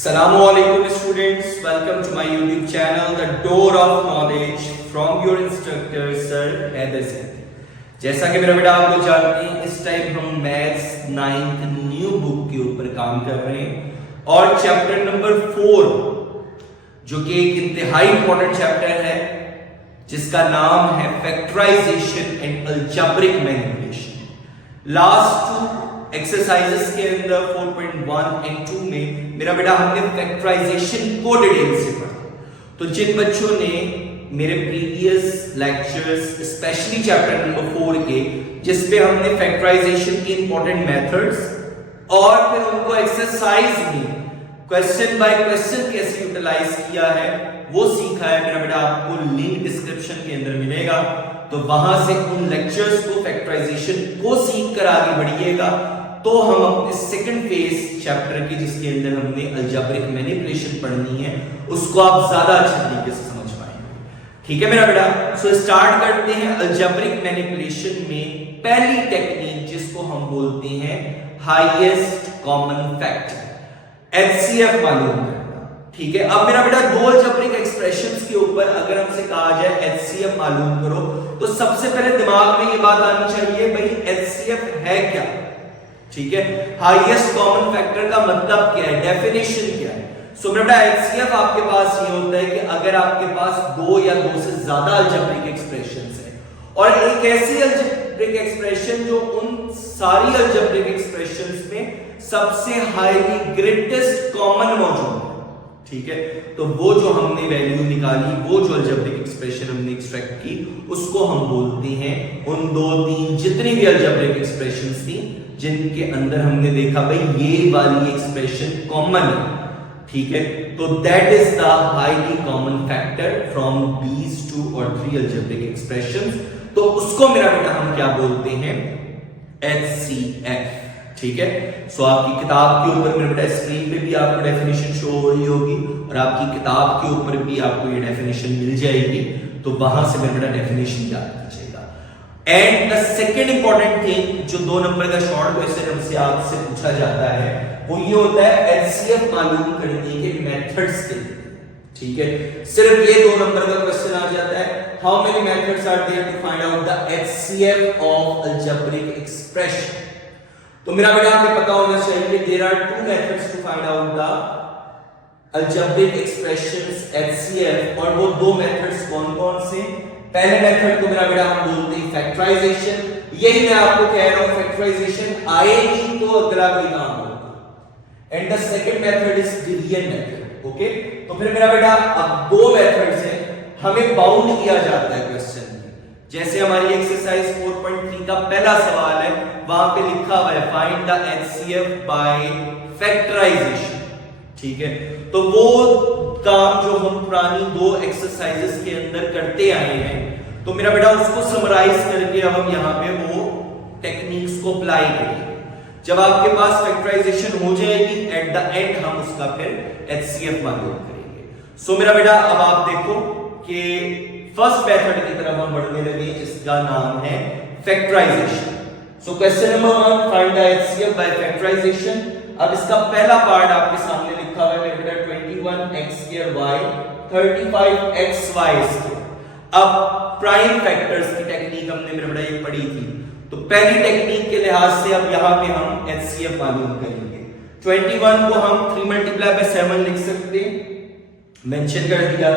Assalamualaikum students, welcome to my YouTube channel The Door of Knowledge from your instructor Sir Haider Syed. जैसा कि मेरा बेटा आप लोग जानते हैं, इस टाइम हम मैथ्स 9th न्यू बुक के ऊपर काम कर रहे हैं और चैप्टर नंबर 4 जो कि एक इंतहाई इंपॉर्टेंट चैप्टर है जिसका नाम है factorisation and algebraic manipulation. Last two exercises के अंदर 4.1 एंड 2 में मेरा बेटा हमने फैक्टराइजेशन को डिटेल से पढ़ा। तो जिन बच्चों ने मेरे previous lectures specially chapter number 4 के जिसपे हमने फैक्टराइजेशन के इंपॉर्टेंट मेथड्स और फिर उनको एक्सरसाइज में क्वेश्चन बाय क्वेश्चन कैसे यूटिलाइज किया है वो सीखा है, मेरा बेटा आपको लिंक डिस्क्रिप्शन के अंदर मिलेगा। तो वहां से उन लेक्चर्स को फैक्टराइजेशन को सीख कर आगे बढ़िएगा तो हम अपने सेकंड फेज चैप्टर के जिसके अंदर हमने अलजेब्रिक मैनिपुलेशन पढ़नी है उसको आप ज्यादा अच्छे तरीके से समझ पाएंगे। ठीक है मेरा बेटा, सो स्टार्ट करते हैं। अलजेब्रिक मैनिपुलेशन में पहली टेक्निक जिसको हम बोलते हैं हाईएस्ट कॉमन फैक्टर, एचसीएफ मालूम करना। ठीक है, अब मेरा बेटा दो अलजेब्रिक एक्सप्रेशंस के ऊपर अगर हमसे कहा जाए एचसीएफ मालूम करो तो सबसे पहले दिमाग में ये बात आनी चाहिए भाई एचसीएफ है क्या। ठीक है, हाईएस्ट कॉमन फैक्टर का मतलब क्या है, डेफिनेशन क्या है। सो बेटा एचसीएफ आपके पास ये होता है कि अगर आपके पास दो या दो से ज्यादा अलजेब्रिक एक्सप्रेशंस है और एक ऐसी अलजेब्रिक एक्सप्रेशन जो उन सारी अलजेब्रिक एक्सप्रेशंस में सबसे हाईली ग्रेटेस्ट कॉमन मौजूद है। ठीक है, तो वो जो हमने वैल्यू निकाली, वो जो अलजेब्रिक एक्सप्रेशन हमने एक्सट्रैक्ट की उसको हम बोलते हैं उन दो तीन जितनी भी अलजेब्रिक एक्सप्रेशंस थी जिनके अंदर हमने देखा भाई ये वाली एक्सप्रेशन कॉमन है। ठीक है, तो that is the highly common factor from these two और थ्री अलजेब्रिक एक्सप्रेशंस। तो उसको मेरा बेटा हम क्या बोलते हैं, एचसीएफ। ठीक है, सो आपकी किताब के ऊपर मेरे बेटा स्क्रीन पे भी आपको डेफिनेशन शो हो रही होगी और आपकी किताब के ऊपर भी आपको ये डेफिनेशन मिल जाएगी, तो वहां से मेरे बेटा डेफिनेशन याद कीजिएगा। And the second important thing जो 2 नंबर का शॉर्ट क्वेश्चन हमसे आपसे पूछा जाता है वो ये होता है एचसीएफ मालूम करने के मेथड्स के। ठीक है, सिर्फ ये 2 नंबर का क्वेश्चन आ जाता है, how many methods are there to find out the HCF of algebraic expression. तो मेरा बेटा आपको पता होना चाहिए there are 2 methods to find out the algebraic expressions HCF, और वो 2 मेथड्स कौन-कौन से। पहले मेथड को मेरा बेटा हम बोलते हैं फैक्टराइजेशन। यही मैं आपको कह रहा हूं, फैक्टराइजेशन आएगी तो अगला कोई काम होगा। And the second method is division method. Okay, तो फिर मेरा बेटा अब 2 मेथड्स हैं, हमें बाउंड किया जाता है क्वेश्चन में। जैसे हमारी एक्सरसाइज 4.3 का पहला सवाल है, वहां पे लिखा हुआ है find the HCF by factorisation. ठीक है, तो वो काम जो हम पुरानी 2 एक्सरसाइजेस के अंदर करते आए हैं, तो मेरा बेटा उसको समराइज करके अब हम यहाँ पे वो टेक्निक्स को अप्लाई करेंगे। जब आपके पास फैक्टराइजेशन हो जाएगी एट द एंड हम उसका फिर एचसीएफ मालूम करेंगे। सो मेरा बेटा अब आप देखो कि फर्स्ट मेथड की तरफ हम बढ़ने लगे जिसका नाम है factorisation. So question number 1 find the HCF by factorisation. अब इसका पहला पार्ट आपके सामने लिखा हुआ है मेरे बेटा 21x² 35xy²। अब प्राइम फैक्टर्स की टेक्निक हमने मेरे बेटा ये पढ़ी थी, तो पहली टेक्निक के लिहाज से अब यहाँ पे हम एचसीएफ मालूम करेंगे। 21 को हम 3 × 7 लिख सकते हैं, मेंशन कर दिया।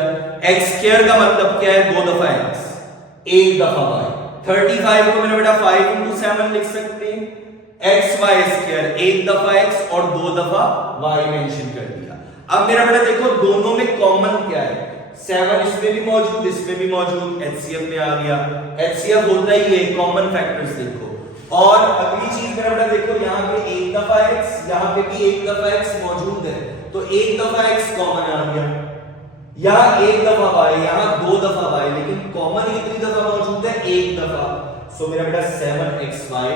x² का मतलब क्या है, 2 दफा x, 1 दफा y। 35 को मेरा बेटा 5 × 7 लिख सकते हैं, xy², 1 दफा x और 2 दफा y मेंशन कर दिया। अब मेरा बेटा देखो दोनों में कॉमन क्या है, 7 इसमें भी मौजूद इसमें भी मौजूद, एचसीएफ में आ गया। एचसीएफ होता ही है कॉमन फैक्टर्स देखो। और अगली चीज मेरा बेटा देखो यहाँ पे 1 दफा x, यहाँ पे भी 1 दफा x मौजूद है, तो 1 दफा x कॉमन आ गया। यहाँ 1 दफा y, यहाँ 2 दफा y, लेकिन कॉमन कितनी दफा मौजूद है, 1 दफा। सो मेरा बेटा 7xy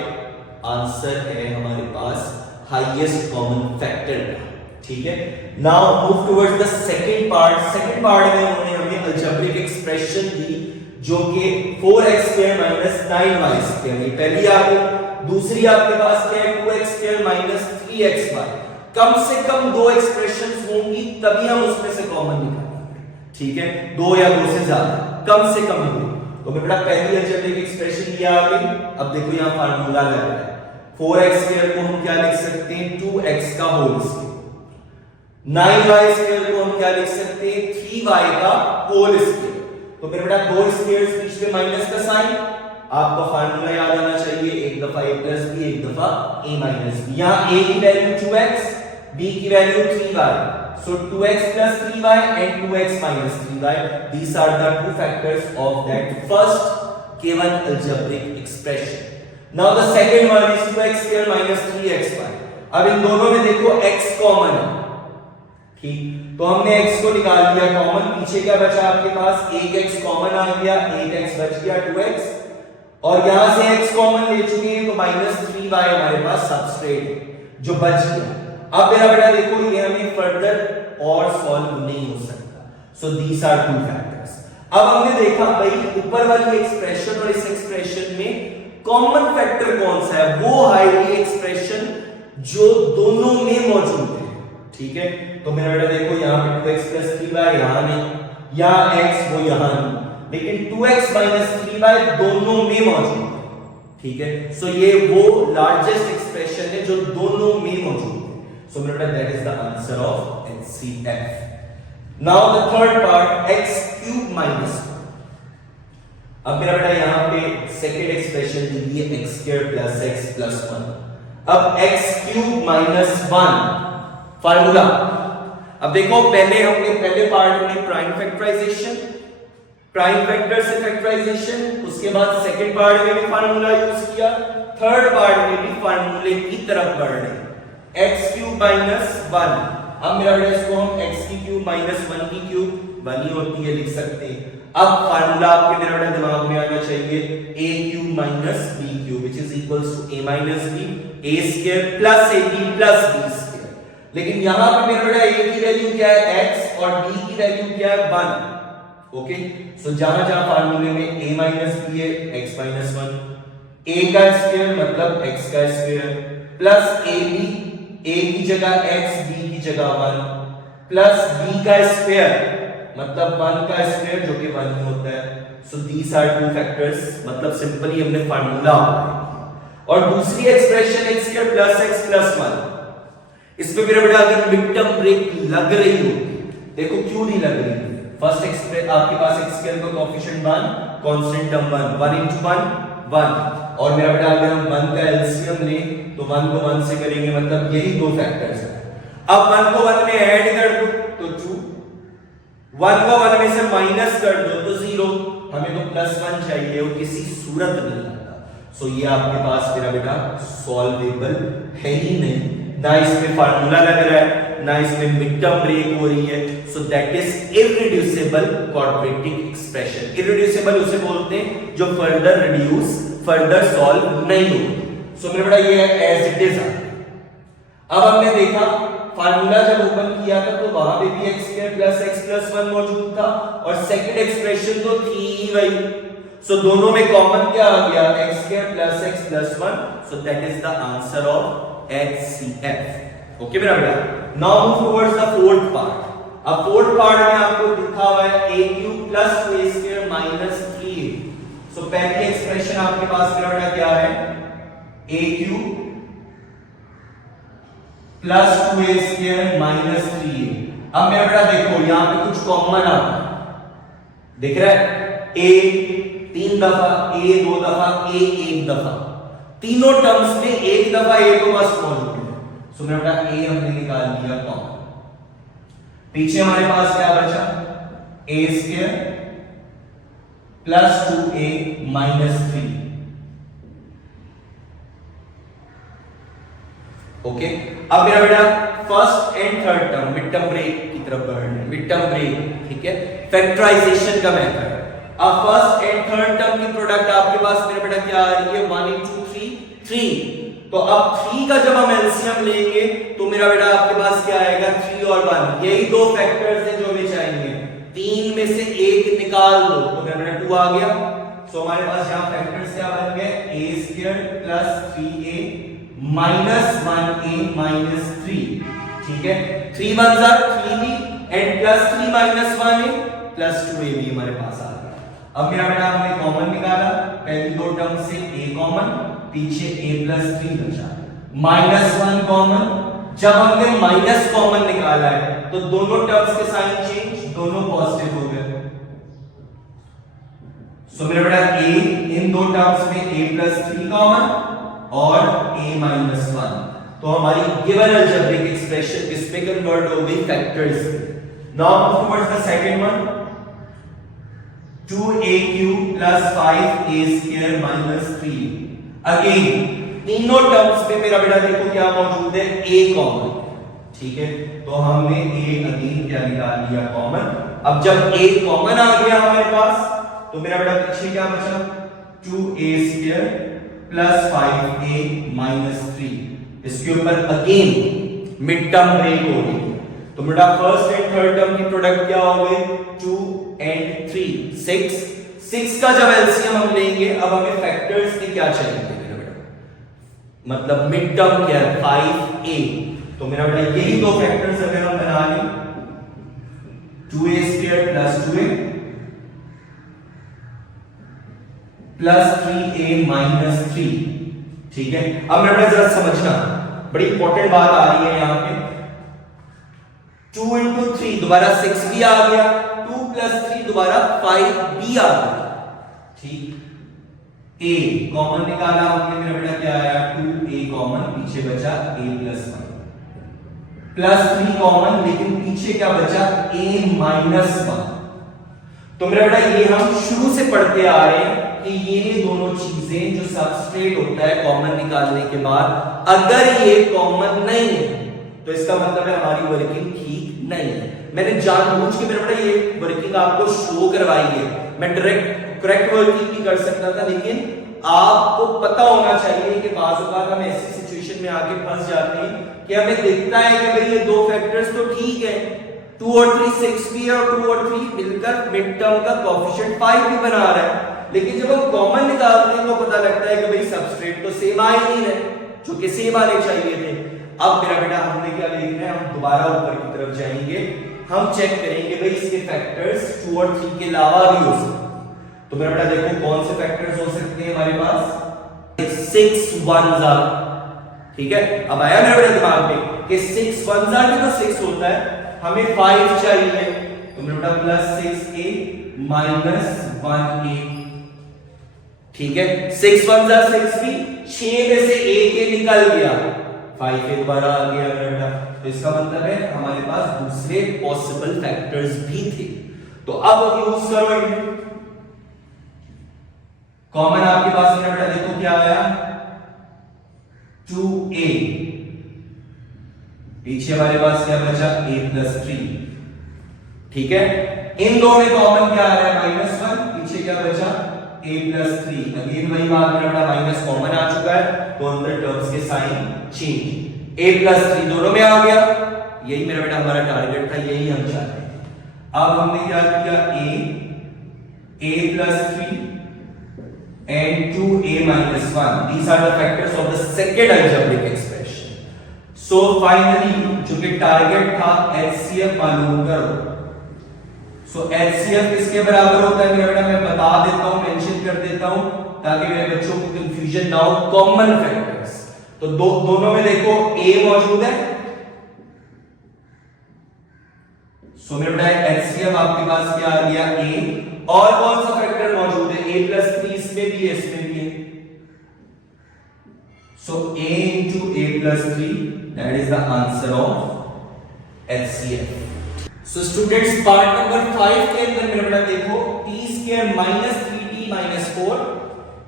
आंसर है हमारे पास हाईएस्ट कॉमन फैक्टर का। ठीक है, now move towards the second part. Second part में उन्होंने हमें अलजेब्रिक एक्सप्रेशन दी जो कि 4x² - 9y², ये पहली आ गई। दूसरी आपके पास क्या है, 2x² - 3xy। कम से कम दो एक्सप्रेशंस होंगी तभी हम उसमें से कॉमन निकालेंगे, ठीक है, दो या दो से ज्यादा, कम से कम दो। तो बेटा पहली अलजेब्रिक एक्सप्रेशन ये आ गई। अब देखो यहां फार्मूला लग रहा है, 4x² को हम क्या लिख सकते हैं, 2x का होल स्क्वायर। 9y² को हम क्या लिख सकते हैं, 3y का होल स्क्वायर। तो फिर बेटा दो स्क्वायर्स बीच में माइनस का साइन, आपको फार्मूला याद आना चाहिए, एक दफा a प्लस b, एक दफा a माइनस b। यहां a की वैल्यू 2x, b की value 3y, so 2x plus 3y and 2x minus 3y, these are the two factors of that first given algebraic expression. Now the second one is 2x square minus 3xy। अब इन दोनों में देखो x common है, ठीक, तो हमने x को निकाल लिया कॉमन, पीछे क्या बचा आपके पास, एक x कॉमन आ गया, एक x बच गया 2x, और यहां से x कॉमन ले चुके हैं तो माइनस 3y हमारे पास सबस्ट्रेट जो बच गया। अब मेरा बेटा देखो ये हमें फर्दर और सॉल्व नहीं हो सकता, सो दीस आर टू फैक्टर्स। अब हमने देखा भाई ऊपर वाली एक्सप्रेशन और इस एक्सप्रेशन में कॉमन फैक्टर कौन सा है, वो हाईली एक्सप्रेशन जो दोनों में मौजूद है, ठीक है। तो मेरा बेटा देखो यहां पे 2x plus 3y यहां नहीं, यहां x वो यहां नहीं, लेकिन 2x minus 3y दोनों में मौजूद है, ठीक है। सो ये वो लार्जेस्ट एक्सप्रेशन है जो दोनों में मौजूद है। सो मेरा बेटा that is the answer of HCF। Now the third part x³ minus 1। अब मेरा बेटा यहां पे सेकंड एक्सप्रेशन दी हुई है x² plus x plus 1। अब x³ minus 1 फार्मूला, अब देखो पहले हमने पहले पार्ट में प्राइम फैक्टराइजेशन, प्राइम फैक्टर से फैक्टराइजेशन, उसके बाद सेकंड पार्ट में भी फार्मूला यूज किया, थर्ड पार्ट में भी फार्मूले की तरफ बढ़ रहे हैं, x³ minus 1। अब मेरा बेटा इसको हम x की क्यूब minus 1 की क्यूब बनी होती है लिख सकते हैं। अब फार्मूला आपके मेरा बेटा दिमाग में आना चाहिए, a³ minus b³ which is equals to a minus b, a² plus ab plus b²। लेकिन यहां पे मेरा बेटा a की वैल्यू क्या है x और b की वैल्यू क्या है 1, ओके। सो जहां फार्मूले में a minus b है x minus 1, a का स्क्वायर मतलब x का स्क्वायर प्लस ab, a की जगह x, b की जगह 1 प्लस b का स्क्वायर मतलब 1 का स्क्वायर जो कि 1 ही होता है। सो दीस आर टू फैक्टर्स, मतलब सिंपली हमने फार्मूला और दूसरी expression x² plus x plus 1, इसमें मेरा बेटा अगर मिड टर्म ब्रेक लग रही हो, देखो क्यों नहीं लग रही, फर्स्ट एक्सप्रेशन आपके पास x² का कोएफिशिएंट 1, कांस्टेंट टर्म 1 into 1 1, और मेरा बेटा अगर हम 1 का एलसीएम लें तो 1 को 1 से करेंगे, मतलब यही दो फैक्टर्स हैं। अब 1 को 1 में ऐड कर दो तो 2, 1 को 1 में से माइनस कर दो तो 0, हमें तो +1 चाहिए, वो किसी सूरत नहीं आता। सो ये आपके पास मेरा बेटा सॉल्वेबल है ही नहीं, ना इसमें फार्मूला लग रहा है, ना इसमें मिड टर्म ब्रेक हो रही है। So that is irreducible quadratic expression. Irreducible उसे बोलते हैं जो फर्दर रिड्यूस, फर्दर सॉल्व नहीं होती। सो मेरा बेटा ये एज इट इज है। अब हमने देखा फार्मूला जब ओपन किया था तो वहां पे भी x² plus x plus 1 मौजूद था और सेकंड एक्सप्रेशन तो थी ही वही। सो दोनों में कॉमन क्या आ गया, x² plus x plus 1। So that is the answer of HCF। Okay मेरा बेटा, now move towards the fourth part. अब फोर्थ पार्ट में आपको लिखा हुआ है a³ plus 2a² minus 3a। सो पहली एक्सप्रेशन आपके पास मेरा बेटा क्या है, a³ plus 2a² minus 3a। अब मेरा बेटा देखो यहां पे कुछ कॉमन आता है, दिख रहा है, a 3 दफा, a 2 दफा, a 1 दफा, तीनों टर्म्स में एक दफा a तो बस मौजूद है। सो मेरा बेटा a हमने निकाल लिया कॉमन, पीछे हमारे पास क्या बचा, a² plus 2a minus 3। Okay, अब मेरा बेटा first and third term mid term break की तरफ बढ़ रहे हैं, मिड टर्म ब्रेक, ठीक है, फैक्टराइजेशन का मेथड। अब फर्स्ट एंड थर्ड टर्म की प्रोडक्ट आपके पास मेरा बेटा क्या आ रही है, 1 into 3 3। तो अब 3 का जब हम एलसीएम लेंगे तो मेरा बेटा आपके पास क्या आएगा, 3 और 1, यही दो फैक्टर्स हैं जो हमें चाहिए। 3 में से एक निकाल दो तो मेरा बेटा 2 आ गया। सो हमारे पास यहां फैक्टर्स क्या बन गए, a² plus 3a minus 1a minus 3 ठीक है, 3 1 3b एंड +3 - 1a +2ab हमारे पास आ गया। अब मेरा बेटा हमने कॉमन निकाला, पहली दो टर्म से a कॉमन, पीछे a + 3 बचा, -1 कॉमन। जब हमने माइनस कॉमन निकाला है तो दोनों टर्म्स के साइन चेंज, दोनों पॉजिटिव हो गए। सो मेरा बेटा a इन दो टर्म्स में a + 3 कॉमन और a - 1, तो हमारी गिवन अलजेब्रिक एक्सप्रेशन किस पे कन्वर्ट हो गई, factors. Now move towards the second one, 2aq + 5a² - 3। Again तीनों टर्म्स में मेरा बेटा देखो क्या मौजूद है, a कॉमन, ठीक है, तो हमने a अगेन क्या निकाल लिया, कॉमन। अब जब a कॉमन आ गया हमारे पास तो मेरा बेटा पीछे क्या बचा, 2a² + 5a - 3। इसके ऊपर अगेन मिड टर्म ब्रेक हो गई, तो मेरा फर्स्ट एंड थर्ड टर्म की प्रोडक्ट क्या हो गई, 2 and 3 6 का जब एलसीएम हम लेंगे, अब हमें फैक्टर्स के क्या चाहिए, मतलब मिड टर्म क्या है, 5a। तो मेरा बेटा यही दो फैक्टर्स अगर हम बना लें, 2a² + 2a + 3a - 3, ठीक है। अब मेरा बेटा जरा समझना, बड़ी इंपॉर्टेंट बात आ रही है यहां पे, 2 × 3 दोबारा 6b आ गया, 2 + 3 दोबारा 5b आ गया, ठीक। a कॉमन निकाला हमने, मेरा बेटा क्या आया, 2a कॉमन, पीछे बचा a + 1 + 3 कॉमन, लेकिन पीछे क्या बचा, a - 1। तो मेरा बेटा ये हम शुरू से पढ़ते आ रहे हैं कि ये दोनों चीजें जो सबस्ट्रेट होता है कॉमन निकालने के बाद, अगर ये कॉमन नहीं है तो इसका मतलब है हमारी वर्किंग ठीक नहीं है। मैंने जानबूझ के मेरा बेटा ये वर्किंग आपको शो करवाई है, मैं डायरेक्ट करेक्ट वर्किंग भी कर सकता था, लेकिन आपको पता होना चाहिए कि बाज़ औक़ात हम ऐसी सिचुएशन में आके फंस जाते हैं कि हमें दिखता है कि भाई ये दो फैक्टर्स तो ठीक है, 2 और 3 6 भी है और 2 और 3 मिलकर मिड टर्म का कोएफिशिएंट 5 भी बना रहा है, लेकिन जब हम कॉमन निकालते हैं तो पता लगता है कि भाई सबस्ट्रेट तो सेम आ ही नहीं रहे जो कि सेम आने चाहिए थे। अब मेरा बेटा हमने क्या देखना है, हम दोबारा ऊपर की तरफ जाएंगे, हम चेक करेंगे भाई इसके फैक्टर्स 2 और 3 के अलावा भी हो सकते हैं। तो मेरा बेटा देखो कौन से फैक्टर्स हो सकते हैं हमारे पास, 6 1 ज़ा, ठीक है। अब आया मेरे बेटा दिमाग में कि 6 1 ज़ा तो 6 होता है, हमें 5 चाहिए, तो मेरा बेटा +6a - 1a, ठीक है। 6 1 ज़ा 6b, 6 में से a निकल गया, 5 दोबारा आ गया मेरा बेटा, तो इसका मतलब है हमारे पास दूसरे पॉसिबल फैक्टर्स भी थे। तो अब यूज करो इन्हें, कॉमन आपके पास मेरा बेटा देखो क्या आया, 2a, पीछे हमारे पास क्या बचा, a + 3, ठीक है। इन दो में कॉमन क्या आ रहा है, -1, पीछे क्या बचा, a + 3। अगेन वही बात, मेरा बेटा माइनस कॉमन आ चुका है तो अंदर टर्म्स के साइन चेंज, a + 3 दोनों में आ गया, यही मेरा बेटा हमारा टारगेट था, यही हम चाहते हैं। अब हमने क्या किया, a + 3 and 2a - 1, these are the factors of the second algebraic expression. So finally जो कि टारगेट था HCF मालूम करो। So HCF किसके बराबर होता है मेरा बेटा, मैं बता देता हूं, मेंशन कर देता हूं ताकि मेरे बच्चों को कंफ्यूजन ना हो। कॉमन फैक्टर्स तो दोनों में देखो a मौजूद है, सो मेरा बेटा HCF आपके पास क्या आ गया, a, और कौन सा फैक्टर मौजूद है, a + 3, इसमें भी है, इसमें भी है, सो a × a + 3, that is the answer of HCF। So students part number 5 के अंदर मेरा बेटा देखो, t² - 3t - 4,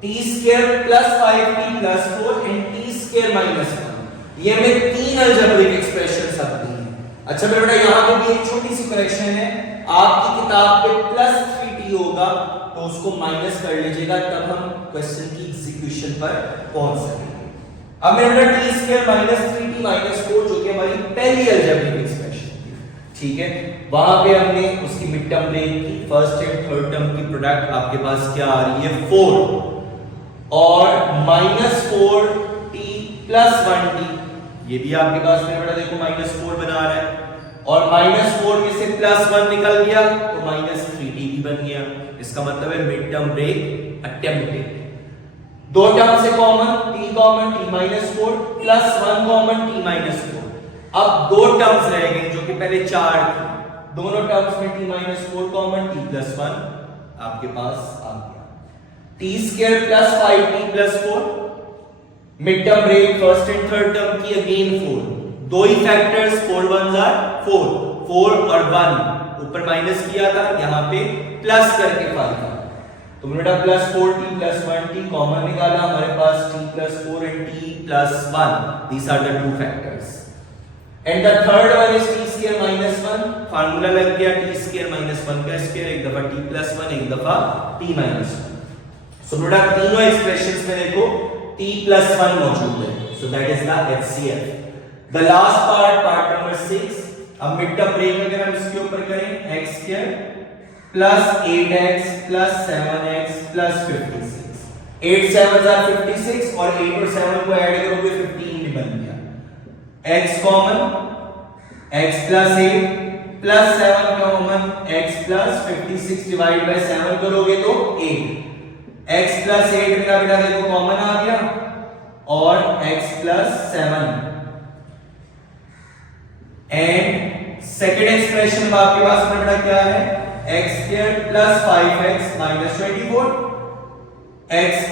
t² + 5t + 4 and t² - 1, ये हमें तीन अलजेब्रिक एक्सप्रेशंस आती हैं। अच्छा मेरा बेटा यहां पे भी एक छोटी सी करेक्शन है, आपकी किताब पे +3t होगा तो उसको माइनस कर लीजिएगा, तब हम क्वेश्चन की एग्जीक्यूशन पर पहुंच सकेंगे। अब मेरा बेटा t² - 3t - 4 जो कि हमारी पहली अलजेब्रिक एक्सप्रेशन थी, ठीक है, वहां पे हमने उसकी मिड टर्म ब्रेक की, फर्स्ट एंड थर्ड टर्म की प्रोडक्ट आपके पास क्या आ रही है, 4 और -4t + 1t, ये भी आपके पास मेरा बेटा देखो -4 बना रहा है, और -4 में से +1 निकल गया तो -3t भी बन गया। इसका मतलब है मिड टर्म ब्रेक अटेम्प्टेड। दो टर्म से common t common t -4 +1 common t -4। अब दो टर्म्स रह गए जो कि पहले 4 थे, दोनों टर्म्स में t -4 कॉमन t +1 आपके पास आ गया। t² + 5t + 4 mid term break first and third term की अगेन 4, दो ही फैक्टर्स 4 1s are 4, 4 और 1 ऊपर माइनस किया था, यहां पे प्लस करके 5 था, तो मेरा +4t + 1t कॉमन निकाला, हमारे पास t +4 and t +1, these are the two factors and the third one is t² -1। Formula लग गया t² -1 का स्क्वायर, एक दफा t +1 एक दफा t -1। सो बेटा तीनों एक्सप्रेशंस में देखो t +1 मौजूद है, so that is the HCF। the last part number 6, अब मिड टर्म ब्रेक अगर हम इसके ऊपर करें x² + 8x + 7x + 56, 8 7s are 56 और 8 और 7 को ऐड करोगे 15 भी बन गया। x common x + 8 + 7 common x + 56 divide by 7 करोगे तो 8, x + 8 मेरा बेटा देखो कॉमन आ गया और x + 7 एंड सेकंड एक्सप्रेशन में आपके पास मेरा बेटा क्या है, x² + 5x - 24, x²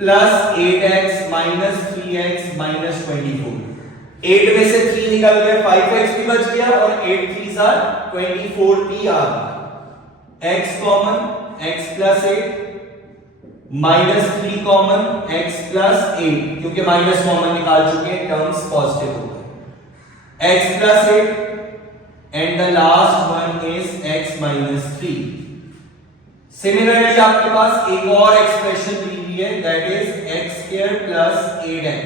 + 8x - 3x - 24, 8 में से 3 निकल गए, 5x भी बच गया और 8 3s are 24t आ गया। x common x + 8 -3 common x + 8, क्योंकि माइनस कॉमन निकाल चुके हैं, टर्म्स पॉजिटिव हो गए, x + 8 and the last one is x - 3। Similarly आपके पास एक और एक्सप्रेशन दी हुई है, दैट इज x² + 8x।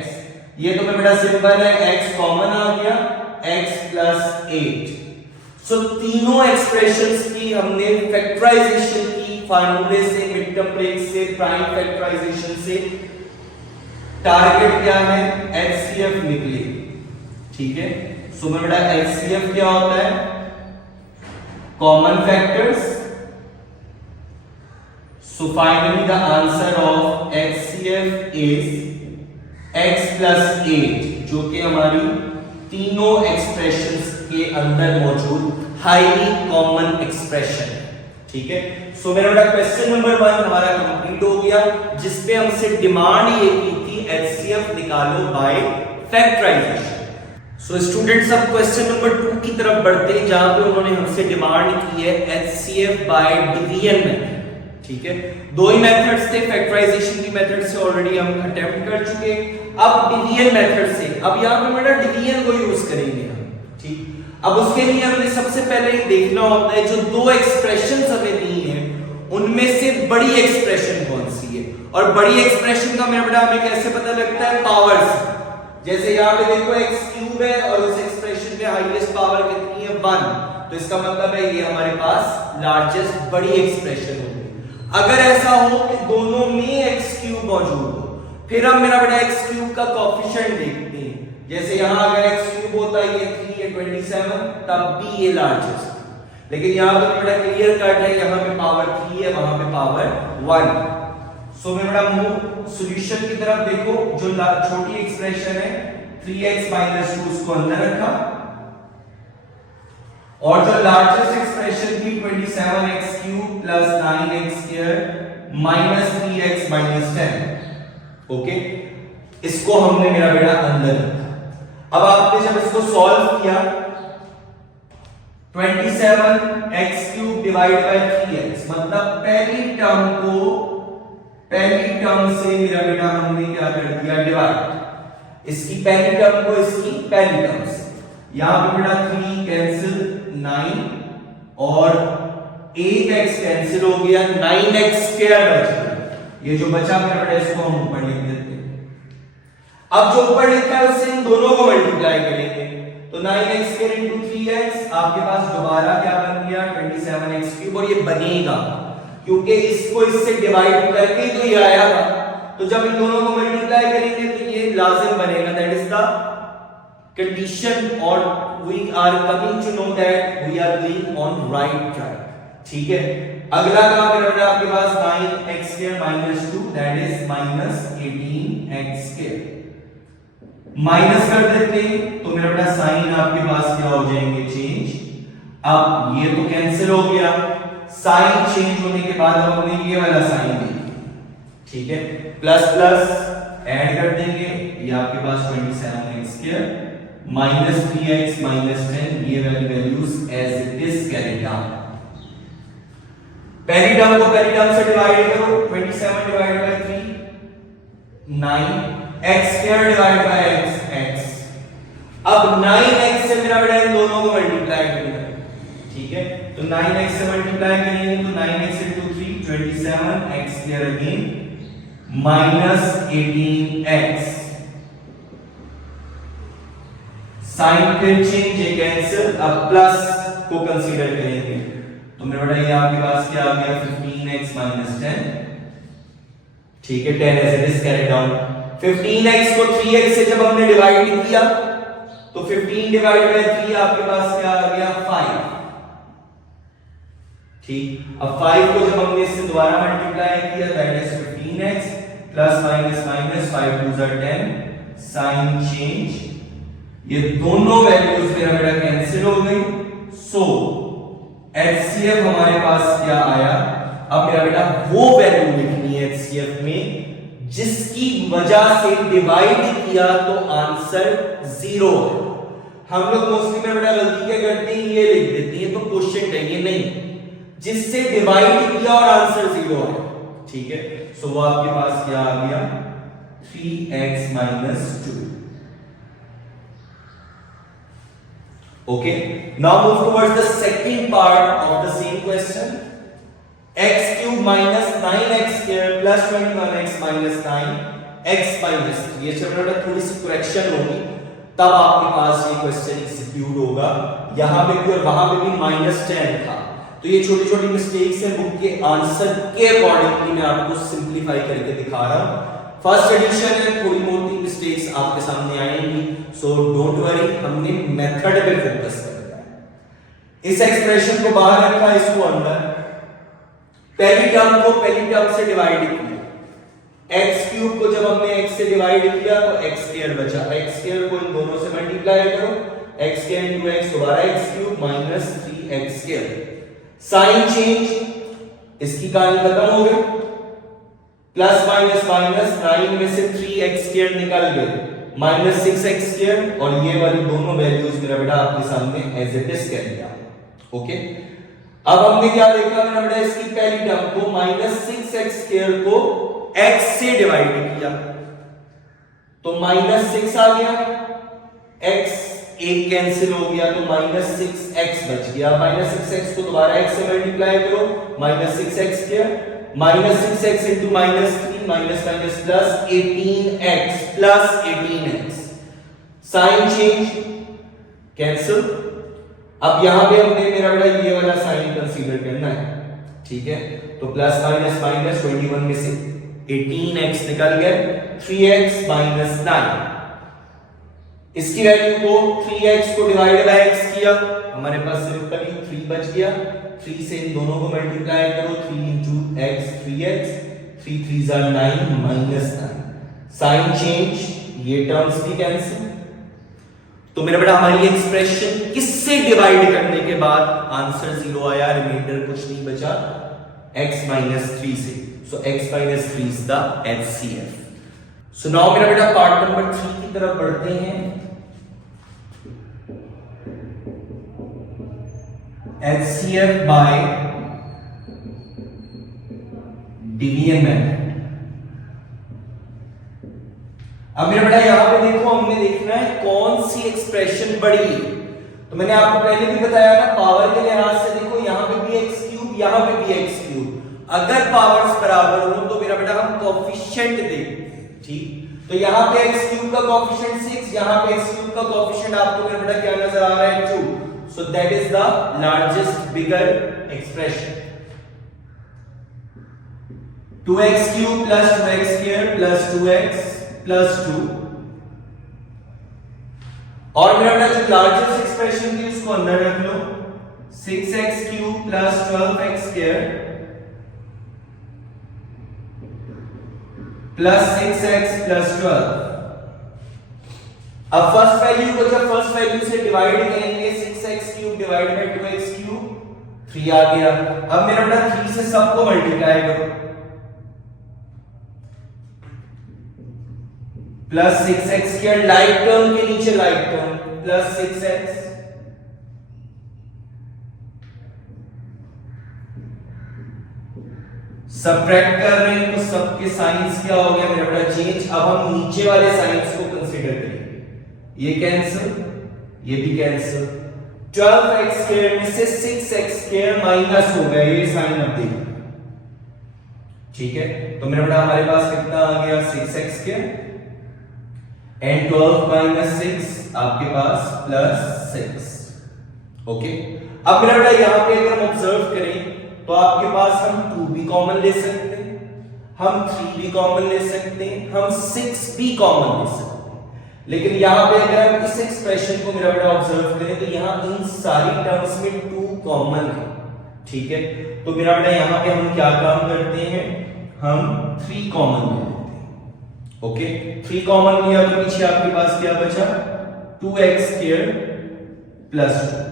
ये तो बेटा सिंपल है, x कॉमन आ गया, x + 8। सो तीनों एक्सप्रेशंस की हमने फैक्टराइजेशन की, फार्मूले से, मिड टर्म ब्रेक से, प्राइम फैक्टराइजेशन से। टारगेट क्या है, HCF निकले, ठीक है। सो बेटा HCF क्या होता है, common factors. So finally the answer of HCF is x + 8, जो कि हमारी तीनों एक्सप्रेशंस के अंदर मौजूद हाईली कॉमन एक्सप्रेशन, ठीक है। सो मेरा बेटा क्वेश्चन नंबर 1 हमारा कंप्लीट हो गया, जिसपे हमसे डिमांड ये की थी HCF निकालो बाय फैक्टराइजेशन। सो स्टूडेंट्स अब क्वेश्चन नंबर 2 की तरफ बढ़ते हैं, जहां पे उन्होंने हमसे डिमांड की है HCF बाय डिवीजन मेथड, ठीक है। दो ही मेथड्स थे, फैक्टराइजेशन की मेथड से ऑलरेडी हम अटेम्प्ट कर चुके, अब डिवीजन मेथड से, अब यहां पे बेटा डिवीजन को यूज करेंगे हम, ठीक। अब उसके लिए हमने सबसे पहले देखना होता है जो दो एक्सप्रेशंस हमें दी हैं उनमें से बड़ी एक्सप्रेशन कौन सी है, और बड़ी एक्सप्रेशन का मेरा बेटा हमें कैसे पता लगता है, पावर से। जैसे यहाँ पे देखो x³ है और उस एक्सप्रेशन में हाईएस्ट पावर कितनी है, 1, तो इसका मतलब है ये हमारे पास लार्जेस्ट बड़ी एक्सप्रेशन होगी। अगर ऐसा हो कि दोनों में x³ मौजूद हो, फिर हम मेरा बेटा x³ का कोएफिशिएंट देखते हैं। जैसे यहां अगर x³ होता है ये 3 है 27, तब भी ये लार्जेस्ट, लेकिन यहां पे बेटा क्लियर कट है, यहां पे पावर 3 है, वहां पे पावर 1। सो मेरा मूव सॉल्यूशन की तरफ देखो, जो छोटी एक्सप्रेशन है 3x - 2 उसको अंदर रखा, और जो लार्जेस्ट एक्सप्रेशन थी 27x³ + 9x² - 3x - 10, ओके, इसको हमने मेरा बेटा अंदर रखा। अब आपने जब इसको सॉल्व किया, 27x³ डिवाइड बाय 3x, मतलब पहली टर्म से मेरा बेटा हमने क्या कर दिया, डिवाइड, इसकी पहली टर्म को इसकी पहली टर्म से। यहां पे बेटा 3 कैंसिल, 9 और 8x कैंसिल हो गया, 9x² बच गया। ये जो बचा मेरा बेटा इसको हम ऊपर लिख देते हैं। अब जो ऊपर लिखा है उससे इन दोनों को मल्टीप्लाई करेंगे, तो 9x² × 3x आपके पास दोबारा क्या बन गया, 27x³, और ये बनेगा क्योंकि इसको इससे डिवाइड करके तो ये आया था, तो जब इन दोनों को मल्टीप्लाई करेंगे तो ये लाजिम बनेगा, that is the condition or we are coming to know that we are going on right track. ठीक है, अगला काम मेरा बेटा आपके पास 9x square minus 2 that is minus 18x square minus कर देते हैं तो मेरा बेटा साइन आपके पास क्या हो जाएंगे चेंज. अब ये तो कैंसिल हो गया, साइन चेंज होने के बाद हम अपने ये वाला साइन देंगे. ठीक है, प्लस प्लस ऐड कर देंगे, ये आपके पास 27x square minus 3x minus 10 ये वाली values as it is carry down. पहली टर्म को पहली टर्म से डिवाइड करो, 27 divide by 3 9 x square divide by x. अब 9x से मेरा बेटा इन दोनों को मल्टीप्लाई करना है. ठीक है, तो 9x से मल्टीप्लाई करेंगे तो 9x into 3 27x square again minus 18x sign फिर चेंज ये कैंसिल. अब प्लस को कंसीडर करेंगे तो मेरा बेटा ये आपके पास क्या आ गया 15x minus 10. ठीक है, 10 as it is carried down. 15x को 3x से जब हमने डिवाइड किया तो 15 डिवाइड बाय 3 आपके पास क्या आ गया 5. ठीक, अब 5 को जब हमने इससे दोबारा मल्टीप्लाई किया that is 15x plus minus minus 5 2 are 10 sign change. ये दोनों वैल्यूज मेरा बेटा कैंसिल हो गई. सो HCF हमारे पास क्या आया. अब मेरा बेटा वो वैल्यू लिखनी है HCF में जिसकी वजह से डिवाइड किया तो आंसर 0 है. हम लोग मोस्टली में बेटा गलती क्या करते हैं, ये लिख देते हैं तो क्वेश्चन है, ये नहीं जिससे डिवाइड किया और आंसर 0 है. ठीक है, सो वो आपके पास क्या आ गया 3x minus 2. Okay, now move towards the second part of the same question. X cube minus 9x square plus 21x minus 9 x minus 3. ये चलो थोड़ी सी करेक्शन होगी तब आपके पास ये क्वेश्चन एग्जीक्यूट होगा. यहां पे भी और वहां पे भी -10 था, तो ये छोटी छोटी मिस्टेक्स हैं बुक के आंसर के अकॉर्डिंगली मैं आपको सिंपलीफाई करके दिखा रहा हूं. फर्स्ट एडिशन है, थोड़ी मोटी मिस्टेक्स आपके सामने आएंगी, सो डोंट वरी, हमने मेथड पे फोकस करना है. इस एक्सप्रेशन को बाहर रखा, इसको अंदर. पहली टर्म को पहली टर्म से डिवाइड किया, x क्यूब को जब हमने x से डिवाइड किया तो x स्क्वायर बचा. x स्क्वायर को इन दोनों से मल्टीप्लाई करो, x स्क्वायर इनटू x दोबारा x cube minus 3x square. Sign change, इसकी कहानी खत्म हो गई. प्लस माइनस माइनस 9 में से 3x स्क्वायर निकल गए माइनस 6x स्क्वायर और ये वाली दोनों वैल्यूज मेरा बेटा आपके सामने एज इट इज कर दिया. ओके, अब हमने क्या देखा मेरा बेटा, इसकी पहली टर्म को माइनस 6x स्क्वायर को x से डिवाइड किया तो माइनस 6 आ गया, x एक कैंसिल हो गया तो माइनस 6x बच गया. माइनस 6x को दोबारा x से मल्टीप्लाई करो minus 6x square minus 6x into minus 3 minus minus plus 18x plus 18x. Sign change cancel. अब यहां पे हमने मेरा बेटा ये वाला साइन कंसीडर करना है. ठीक है, तो प्लस माइनस माइनस 21 में से 18x निकल गया, 3x माइनस 9. इसकी वैल्यू को 3x को डिवाइड बाय x किया, हमारे पास सिंपल ही 3 बच गया. 3 से इन दोनों को मल्टीप्लाई करो, 3 into x 3x 3 3s are 9 minus 9. Sign change, ये टर्म्स भी कैंसिल. तो मेरा बेटा हमारी एक्सप्रेशन किससे डिवाइड करने के बाद आंसर 0 आया, रिमाइंडर कुछ नहीं बचा x minus 3 से. सो x minus 3 is the HCF. So now मेरा बेटा पार्ट नंबर 3 की तरफ बढ़ते हैं. HCF by division method. अब मेरा बेटा यहां पे देखो, हमने देखना है कौन सी एक्सप्रेशन बड़ी है. तो मैंने आपको पहले भी बताया था पावर के लिहाज से देखो, यहां पे भी x क्यूब यहां पे भी x क्यूब. अगर पावर्स बराबर हो तो मेरा बेटा हम कोएफिशिएंट देंगे. ठीक, तो यहां पे x क्यूब का कोएफिशिएंट 6, यहां पे x क्यूब का कोएफिशिएंट आपको मेरा बेटा क्या नजर आ रहा है 2. So that is the largest bigger expression. 2x cube plus 2x square plus 2x plus 2 और मेरा बेटा जो लार्जेस्ट एक्सप्रेशन थी उसको अंदर रख लो, 6x cube plus 12x square plus 6x plus 12। अब फर्स्ट वैल्यू को जब फर्स्ट वैल्यू से डिवाइड करेंगे, 6x cube divide by 2x cube 3 आ गया। अब मेरा बेटा 3 से सबको मल्टीप्लाई करो, plus 6x square like term के नीचे like term plus 6x subtract कर रहे हैं तो सबके साइंस क्या हो गया मेरा बेटा चेंज। अब हम नीचे वाले साइंस को कंसीडर करेंगे, ये कैंसिल, ये भी कैंसिल, 12x स्क्वायर में से 6x स्क्वायर माइनस हो गया, ये साइन अब देखिए, ठीक है। तो मेरा बेटा हमारे पास कितना आ गया 6x स्क्वायर एंड 12 माइनस 6 आपके पास प्लस 6। ओके, अब मेरा बेटा यहां पे अगर हम ऑब्जर्व करें तो आपके पास हम 2 भी कॉमन ले सकते हैं, हम 3 भी कॉमन ले सकते हैं, हम 6 भी कॉमन ले सकते हैं। लेकिन यहां पे अगर हम इस एक्सप्रेशन को मेरा बेटा ऑब्जर्व करें तो यहां इन सारी टर्म्स में 2 कॉमन है, ठीक है। तो मेरा बेटा यहां पे हम क्या काम करते हैं, हम 3 कॉमन ले लेते हैं। ओके, 3 कॉमन लिया तो पीछे आपके पास क्या बचा 2x स्क्वायर प्लस 2।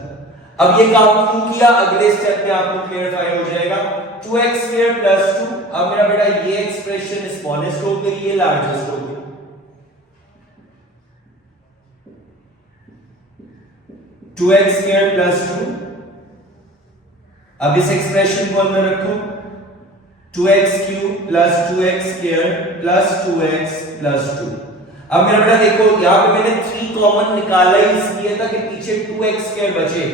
अब ये काम क्यों किया अगले स्टेप में आपको क्लियरफाई हो जाएगा। 2x स्क्वायर प्लस 2, अब मेरा बेटा ये एक्सप्रेशन स्मॉलेस्ट हो गई, ये लार्जेस्ट हो गई। 2x स्क्वायर प्लस 2, अब इस एक्सप्रेशन को अंदर रखो, 2x cube plus 2x square plus 2x plus 2। अब मेरा बेटा देखो यहां पे मैंने 3 कॉमन निकाला ही इसलिए था कि पीछे 2x स्क्वायर बचे,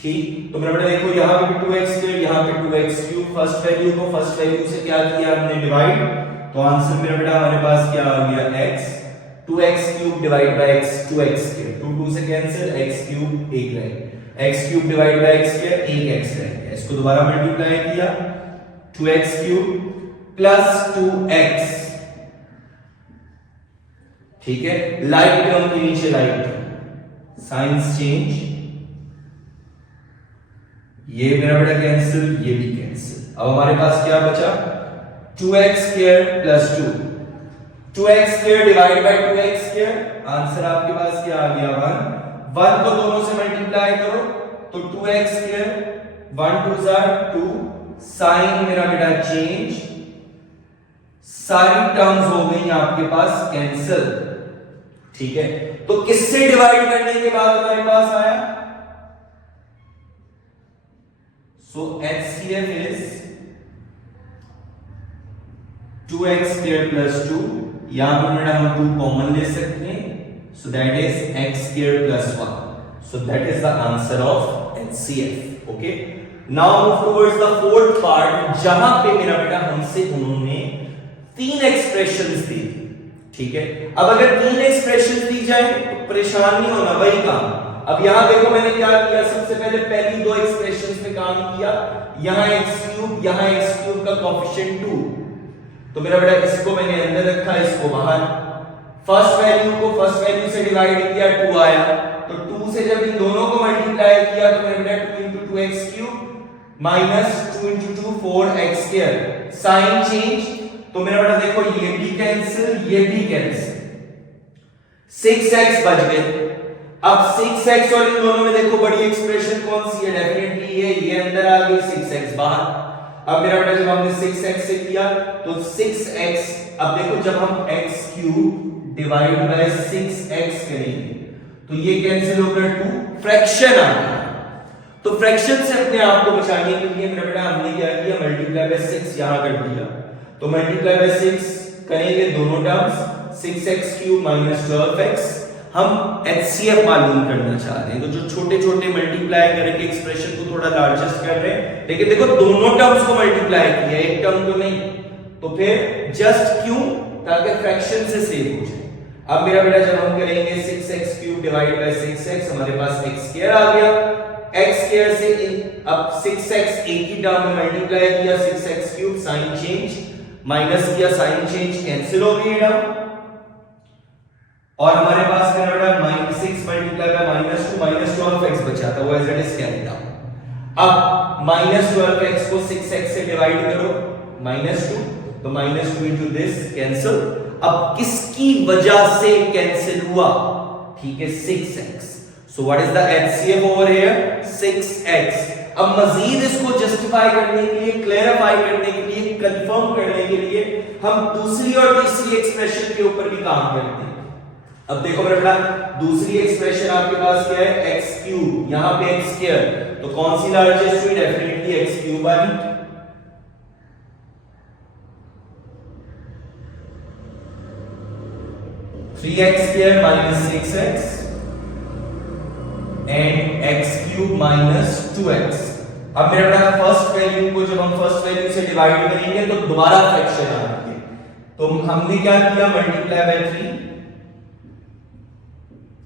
ठीक। तो मेरा बेटा देखो यहां पे भी 2x स्क्वायर, यहां पे 2x क्यूब, फर्स्ट वैल्यू को फर्स्ट वैल्यू से क्या किया हमने डिवाइड, तो आंसर मेरा बेटा हमारे पास क्या आ गया x, 2x cube divide by x 2x square, 2 2 से कैंसिल, x क्यूब 1 रहे, x cube divide by x square 1x रह गया। इसको दोबारा मल्टीप्लाई किया, 2x क्यूब प्लस 2x, ठीक है, लाइक टर्म के नीचे लाइक टर्म, साइंस चेंज, ये मेरा बेटा कैंसिल, ये भी कैंसिल। अब हमारे पास क्या बचा 2x square plus 2, 2x square divide bye 2x square, answer आपके पास क्या आ गया 1, 1 को दोनों से मल्टीप्लाई करो तो 2x स्क्वायर, 1 2 जार 2, साइन मेरा बेटा चेंज, सारी टर्म्स हो गई आपके पास कैंसिल, ठीक है। तो किससे डिवाइड करने के बाद हमारे पास आया, so HCF is 2x square plus 2, यहां पर मेरा हम 2 कॉमन ले सकते हैं, so that is x square plus 1, so that is the answer of HCF। okay, now move towards the fourth part जहां पे मेरा बेटा हमसे उन्होंने 3 एक्सप्रेशंस दी, ठीक है। अब अगर 3 एक्सप्रेशंस दी जाए तो परेशान नहीं होना, वही काम। अब यहां देखो मैंने क्या किया, सबसे पहले पहली 2 एक्सप्रेशंस पे काम किया, यहां x क्यूब, यहां x क्यूब का कोएफिशिएंट 2, तो मेरा बेटा इसको मैंने अंदर रखा, इसको बाहर, फर्स्ट वैल्यू को फर्स्ट वैल्यू से डिवाइड किया 2 आया, तो 2 से जब इन दोनों को मल्टीप्लाई किया तो मेरा बेटा 2 into 2x cube minus 2 into 2 4x square, sign change, तो मेरा बेटा देखो ये भी कैंसिल, ये भी कैंसिल, 6x बच गए। अब 6x और इन दोनों में देखो बड़ी एक्सप्रेशन कौन सी है, डेफिनेटली ये अंदर आ गई, 6x बाहर। अब मेरा बेटा जब हमने 6x से किया तो 6x, अब देखो जब हम x cube divide by 6x करेंगे तो ये कैंसिल होकर 2 फ्रैक्शन आ गया, तो फ्रैक्शन से अपने आप को बचाने के लिए मेरा बेटा हमने क्या किया, मल्टीप्लाई बाय 6 यहां कर दिया, तो मल्टीप्लाई बाय 6 करेंगे दोनों terms, 6x cube minus 12x। हम HCF मालूम करना चाह रहे हैं, तो जो छोटे छोटे मल्टीप्लाई करके एक्सप्रेशन को थोड़ा लार्जेस्ट कर रहे हैं, लेकिन देखो दोनों टर्म्स को मल्टीप्लाई किया, एक टर्म को नहीं, तो फिर जस्ट क्यों, ताकि फ्रैक्शन से सेव हो जाए। अब मेरा बेटा जब हम करेंगे 6x cube divide by 6x, हमारे पास x स्क्वायर आ गया, x स्क्वायर से अब 6x एक ही टर्म में मल्टीप्लाई किया, 6x cube, sign change, minus किया, साइन चेंज कैंसिल हो गई टर्म, और हमारे पास मेरा बेटा -6 multiply otherwise it is carried out. अब -12x को 6x से डिवाइड करो, -2, तो -2 into this कैंसिल। अब किसकी वजह से कैंसिल हुआ? ठीक है, 6x। So what is the HCF over here? 6x। अब मजीद इसको जस्टिफाई करने के लिए, क्लैरिफाई करने के लिए, कंफर्म करने के लिए हम दूसरी और तीसरी एक्सप्रेशन के ऊपर भी काम करते हैं। अब देखो मेरे बेटा, दूसरी एक्सप्रेशन आपके पास क्या है? x क्यूब, यहां पे x स्क्वायर, तो कौन सी लार्जेस्ट हुई? डेफिनेटली x क्यूब वाली। Three x square minus 6x and x cube minus 2x। अब मेरे बेटा फर्स्ट वैल्यू को जब हम फर्स्ट वैल्यू से डिवाइड करेंगे तो दोबारा फ्रैक्शन आएंगे, तो हमने क्या किया? Multiply by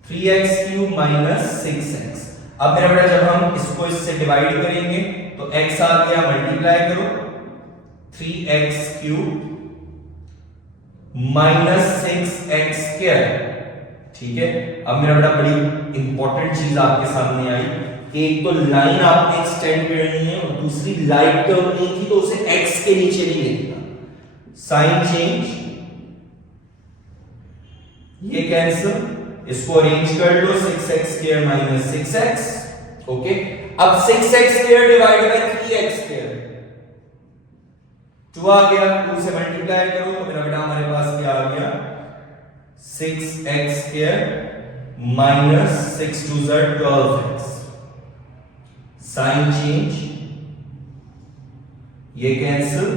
3x cube minus 6x। अब मेरा बेटा जब हम इसको इससे डिवाइड करेंगे तो x आ गया, मल्टीप्लाई करो 3x cube minus 6x square. ठीक है, अब मेरा बेटा बड़ी इंपॉर्टेंट चीज आपके सामने आई कि एक तो लाइन आपने एक्सटेंड करनी है और दूसरी लाइट टर्म नहीं थी तो उसे x के नीचे नहीं लिखना। साइन चेंज, ये कैंसिल, इसको अरेंज कर लो, 6x square minus 6x। Okay, अब 6x square divide bye 3x square, 2 आ गया, 2 से मल्टीप्लाई करो तो मेरा बेटा हमारे पास क्या आ गया? 6x square minus 6 2 12x। Sign change, ये कैंसिल,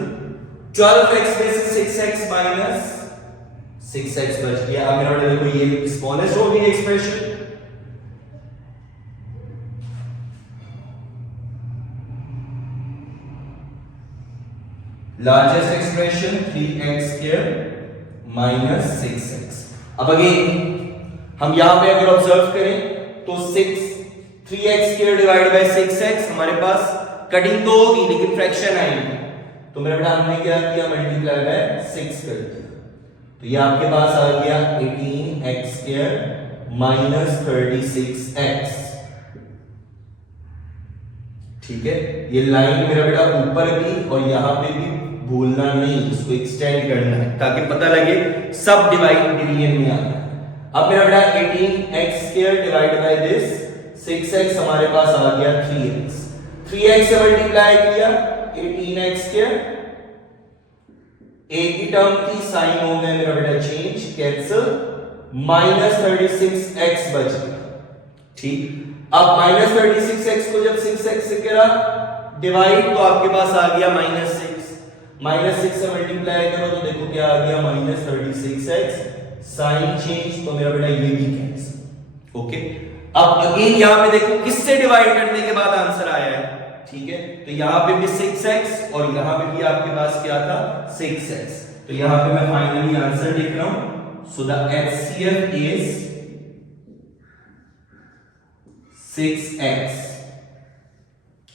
12x में से 6x माइनस 6x बच गया। अब मेरा बेटा देखो ये स्मॉलेस्ट हो गई expression, largest expression 3x square minus 6x। अब अगेन हम यहां पे अगर ऑब्जर्व करें तो 3x square divide bye 6x, हमारे पास कटिंग तो होगी लेकिन फ्रैक्शन आएगी, तो मेरा बेटा हमने क्या किया? मल्टीप्लाई बाय 6 कर दिया, तो ये आपके पास आ गया 18x स्क्वायर माइनस 36x। ठीक है, ये लाइन मेरा बेटा ऊपर भी और यहां पे भी भूलना नहीं, इसको एक्सटेंड करना है ताकि पता लगे सब डिवीजन में आ गया। अब मेरा बेटा 18x square divide by this 6x, हमारे पास आ गया 3x। 3x से मल्टीप्लाई किया 18x स्क्वायर, एक ही टर्म की साइन हो गया मेरा बेटा चेंज, कैंसिल, माइनस 36x बच गया। ठीक, अब माइनस 36x को जब 6x से करा डिवाइड तो आपके पास आ गया माइनस 6, माइनस 6 से मल्टीप्लाई करो तो देखो क्या आ गया? Minus 36x। साइन चेंज, तो मेरा बेटा ये भी कैंसिल। ओके, अब अगेन यहां पे देखो किससे डिवाइड करने के बाद आंसर आया है। ठीक है, तो यहां पे भी 6x और यहां पे भी आपके पास क्या था? 6x। तो यहां पे मैं फाइनली आंसर लिख रहा हूं। So the HCF is 6x।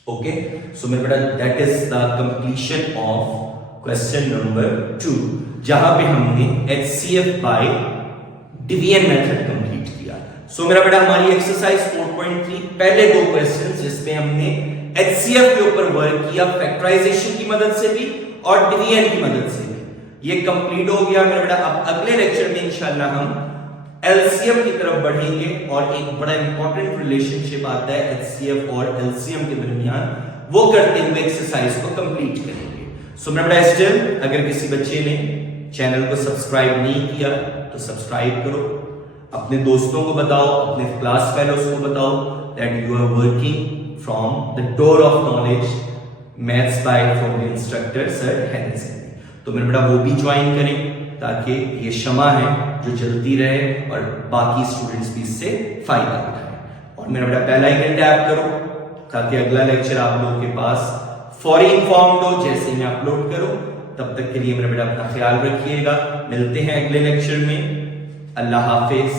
Okay, so मेरा बेटा that is the completion of question number 2, जहां पे हमने HCF by division method complete किया। सो मेरा बेटा हमारी एक्सरसाइज 4.3 पहले दो क्वेश्चंस जिसमें हमने HCF के ऊपर वर्क किया, फैक्टराइजेशन की मदद से भी और डिवीजन की मदद से भी, ये कंप्लीट हो गया मेरा बेटा। अब अगले लेक्चर में इंशाल्लाह हम LCM की तरफ बढ़ेंगे और एक बड़ा इंपॉर्टेंट रिलेशनशिप आता है HCF और LCM के दरमियान, वो करते हुए एक्सरसाइज को कंप्लीट करेंगे। सो मेरा बेटा स्टिल अगर किसी बच्चे ने चैनल को सब्सक्राइब नहीं किया तो सब्सक्राइब करो, अपने दोस्तों को बताओ, अपने क्लास फेलोज को बताओ that you are working from the door of knowledge maths by from instructor sir Harrison. तो मेरा बेटा वो भी ज्वाइन करें ताकि ये शमा है जो जलती रहे और बाकी स्टूडेंट्स भी इससे फायदा उठाएं। और मेरा बेटा बेल आइकन टैप करो ताकि अगला लेक्चर आप लोगों के पास फौरी इन्फॉर्म्ड हो जैसे मैं अपलोड करूं। तब तक के लिए मेरा बेटा अपना ख्याल रखिएगा, मिलते हैं अगले लेक्चर में। अल्लाह हाफिज।